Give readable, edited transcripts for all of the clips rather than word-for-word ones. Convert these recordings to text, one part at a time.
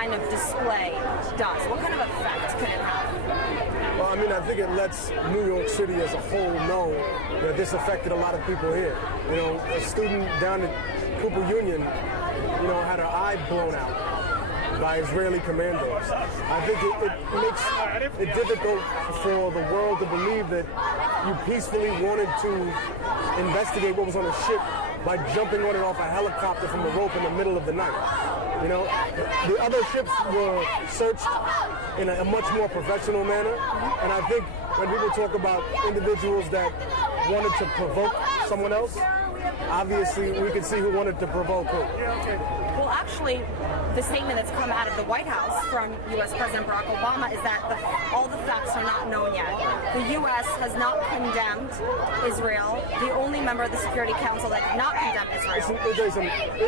kind of display does? What kind of effect could it have? Well, I mean, I think it lets New York City as a whole know that this affected a lot of people here. You know, a student down at Cooper Union, you know, had her eye blown out by Israeli commandos. I think it makes it difficult for the world to believe that you peacefully wanted to investigate what was on a ship by jumping on it off a helicopter from a rope in the middle of the night. You know, the other ships were searched in a much more professional manner, and I think when people talk about individuals that wanted to provoke someone else, obviously we can see who wanted to provoke who. Well, actually, the statement that's come out of the White House from U.S. President Barack Obama is that all the facts are not known yet. The U.S. has not condemned Israel, the only member of the Security Council that did not condemn Israel.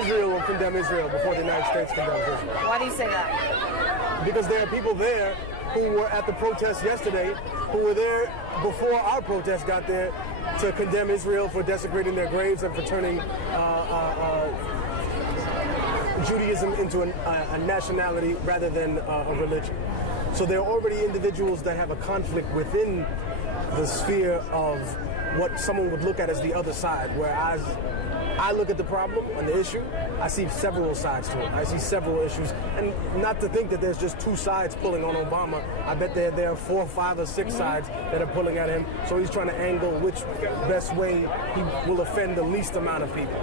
Israel will condemn Israel before the United States condemns Israel. Why do you say that? Because there are people there who were at the protest yesterday, who were there before our protest got there to condemn Israel for desecrating their graves and for turning Judaism into a nationality rather than a religion. So there are already individuals that have a conflict within the sphere of what someone would look at as the other side, whereas I look at the problem and the issue, I see several sides to it. I see several issues. And not to think that there's just two sides pulling on Obama. I bet there are 4, 5, or 6 sides that are pulling at him. So he's trying to angle which best way he will offend the least amount of people.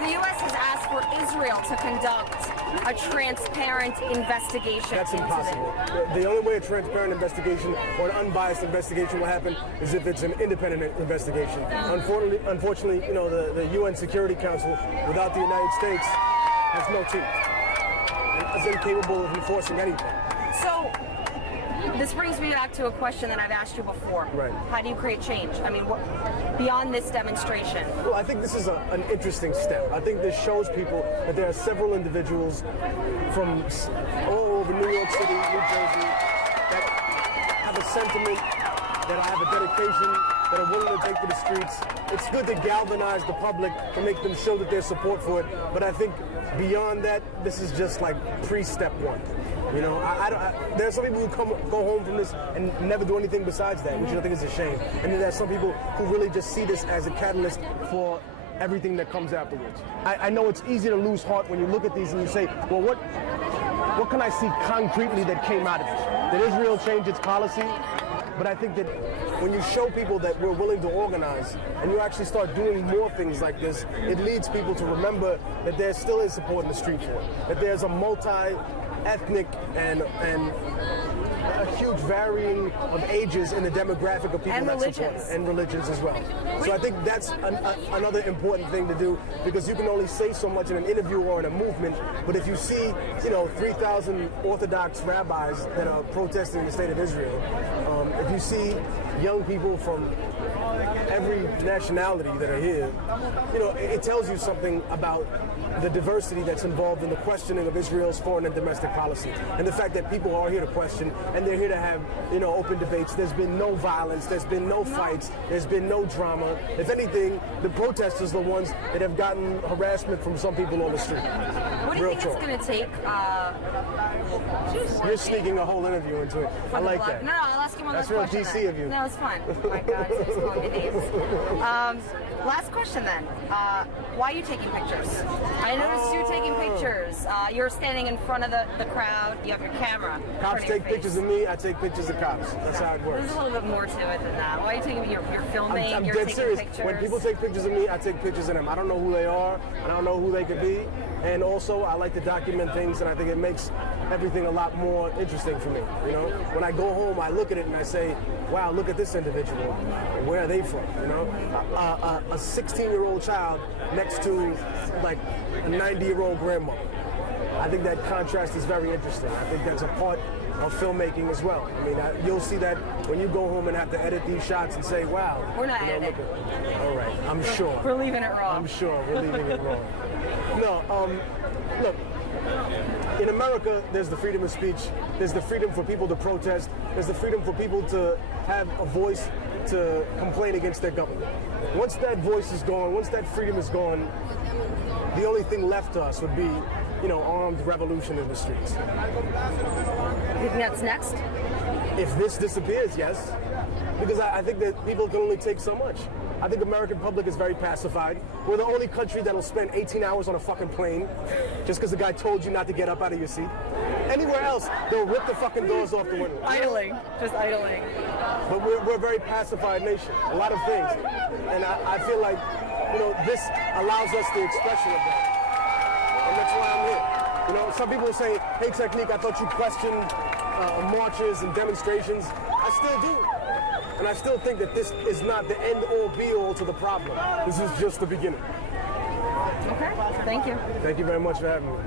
The U.S. has asked for Israel to conduct a transparent investigation. That's impossible. The only way a transparent investigation or an unbiased investigation will happen is if it's an independent investigation. Unfortunately, you know, the UN Security Council, without the United States, has no teeth. It's incapable of enforcing anything. So, this brings me back to a question that I've asked you before. Right. How do you create change? I mean, beyond this demonstration? Well, I think this is an interesting step. I think this shows people that there are several individuals from all over New York City, New Jersey, that have a sentiment, that have a dedication, that are willing to take to the streets. It's good to galvanize the public, to make them show that there's support for it. But I think beyond that, this is just like pre-step one. You know, there are some people who go home from this and never do anything besides that, which I think is a shame. And then there are some people who really just see this as a catalyst for everything that comes afterwards. I know it's easy to lose heart when you look at these and you say, well, what can I see concretely that came out of it? Did Israel change its policy? But I think that when you show people that we're willing to organize and you actually start doing more things like this, it leads people to remember that there still is support in the street for it, that there's a multi-ethnic and a huge varying of ages in the demographic of people and that religions. support it, and religions as well. So I think that's another important thing to do, because you can only say so much in an interview or in a movement, but if you see, you know, 3,000 Orthodox rabbis that are protesting in the state of Israel, if you see young people from every nationality that are here, you know, it tells you something about the diversity that's involved in the questioning of Israel's foreign and domestic policy, and the fact that people are here to question and they're here to have, you know, open debates. There's been no violence, there's been no fights, there's been no drama. If anything, the protesters are the ones that have gotten harassment from some people on the street. What do you think it's going to take? You're sneaking a whole interview into it. I like that. No, I'll ask you one last question. That's real DC of you. No, it's fine. Oh my God, it's calling me names. Last question then. Why are you taking pictures? I noticed you taking pictures. You're standing in front of the crowd. You have your camera. Cops take pictures of me. I take pictures of cops. That's how it works. There's a little bit more to it than that. Why are you taking? You're filming. I'm you're dead taking serious. pictures. When people take pictures of me, I take pictures of them. I don't know who they are. I don't know who they could be. And also, I like to document things, and I think it makes everything a lot more interesting for me. You know, when I go home, I look at it and I say, "Wow, look at this individual. Where are they from?" You know, a 16-year-old child next to like a 90-year-old grandmother. I think that contrast is very interesting. I think that's a part of filmmaking as well. I mean, you'll see that when you go home and have to edit these shots and say, "Wow." We're not editing. All right, I'm sure. We're leaving it raw. I'm sure we're leaving it raw. No, look. In America, there's the freedom of speech. There's the freedom for people to protest. There's the freedom for people to have a voice to complain against their government. Once that voice is gone, once that freedom is gone, the only thing left to us would be armed revolution in the streets. You think that's next? If this disappears, yes. Because I think that people can only take so much. I think American public is very pacified. We're the only country that'll spend 18 hours on a fucking plane just because the guy told you not to get up out of your seat. Anywhere else, they'll rip the fucking doors off the window. Idling, just idling. But we're a very pacified nation, a lot of things. And I feel like, this allows us the expression of that. And that's why I'm here. Some people say, hey, Technique, I thought you questioned marches and demonstrations. I still do. And I still think that this is not the end-all, be-all to the problem. This is just the beginning. Okay, thank you. Thank you very much for having me.